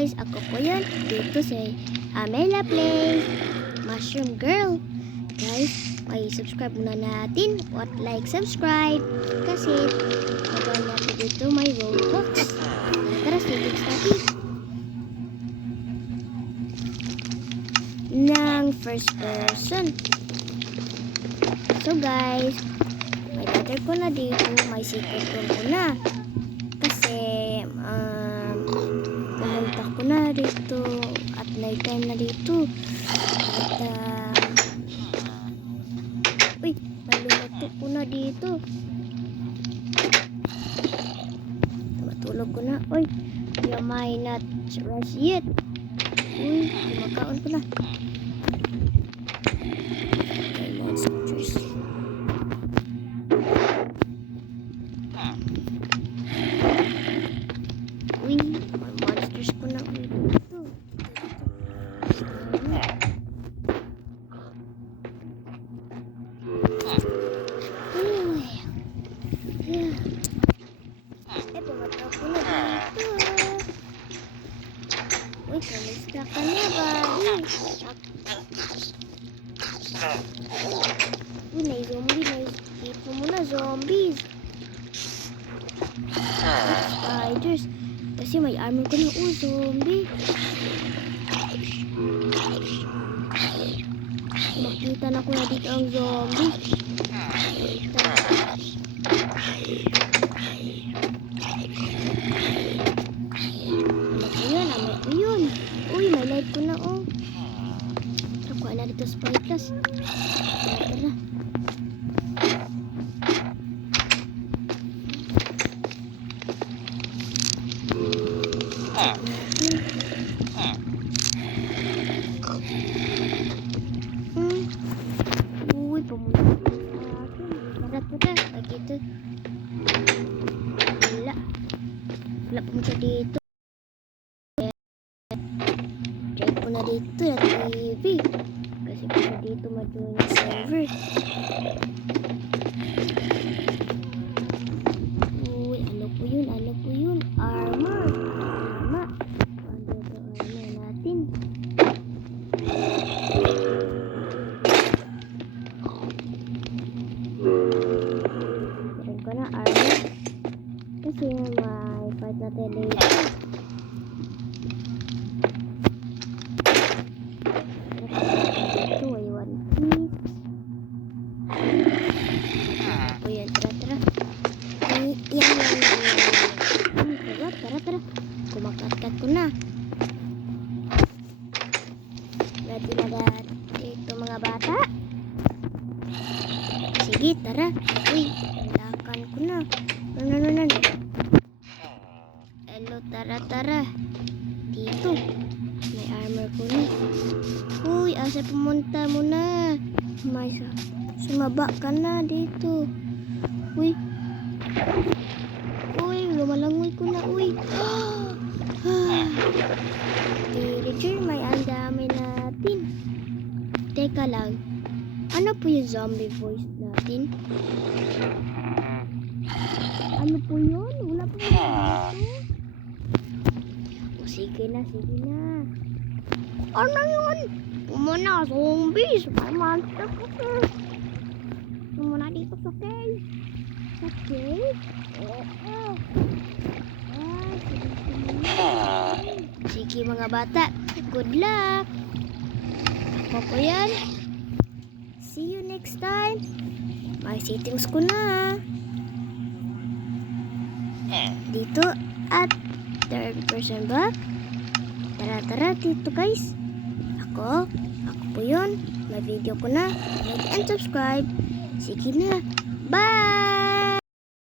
guys, ako po yun. Dito si Amela Play Mushroom Girl. Guys, may subscribe muna natin. At like, subscribe. Kasi, magawa natin dito may Roblox. Tara, settings natin. Ng first person. So guys, may letter ko na dito. May secret room ko na. Kasi, pumunta ko na dito. At night time na dito. At, uy, naluluto ko na dito. Matulog ko na. Uy, you might not rush yet. Uy, kumakaon ko na. Okay, monsters. Uy, may monsters ko na. Uy, dito. Pumatawag ko na dito. Uy, kamusta ka na, buddy? Uy, may zombie. Dito mo na, zombies. Spiders. Kasi may armor ko na. Oh, zombie. Makita na ko na dito ang zombie. Ano ko yun? Uy, may light ko na, oh. Nakuha na dito spiders. Tara. Uy, pumunta sa akin. Tara. Dito. Wala pumunta dito. Try ko na dito na TV. Kasi kasi dito ma-join na server. Uy, ano po yun? Armor. Tama. Ano ito armor natin? Meron ko na armor. Kasi may fight natin dito. Tara. Kumakakat ko na. Ready na dito mga bata. Sige, tara. Uy, kailangan ko na. No. Hello, tara. Dito. May armor ko na. Uy, asa pumunta mo na? May sumaba ka na dito. Uy, lumalangoy ko na, uy. Villager, may andami natin. Teka lang. Ano po yung zombie voice natin? Ano po yun? Wala po yun dito. O, sige na. Ano yun? Pumuna, zombies. May monster kasi. Pumuna dito sa cave. Sige mga bata, good luck. Ako po yan. See you next time. May settings ko na dito at third person back. Tara dito guys. Ako po yun. May video ko na. Like and subscribe. Sige na. Bye!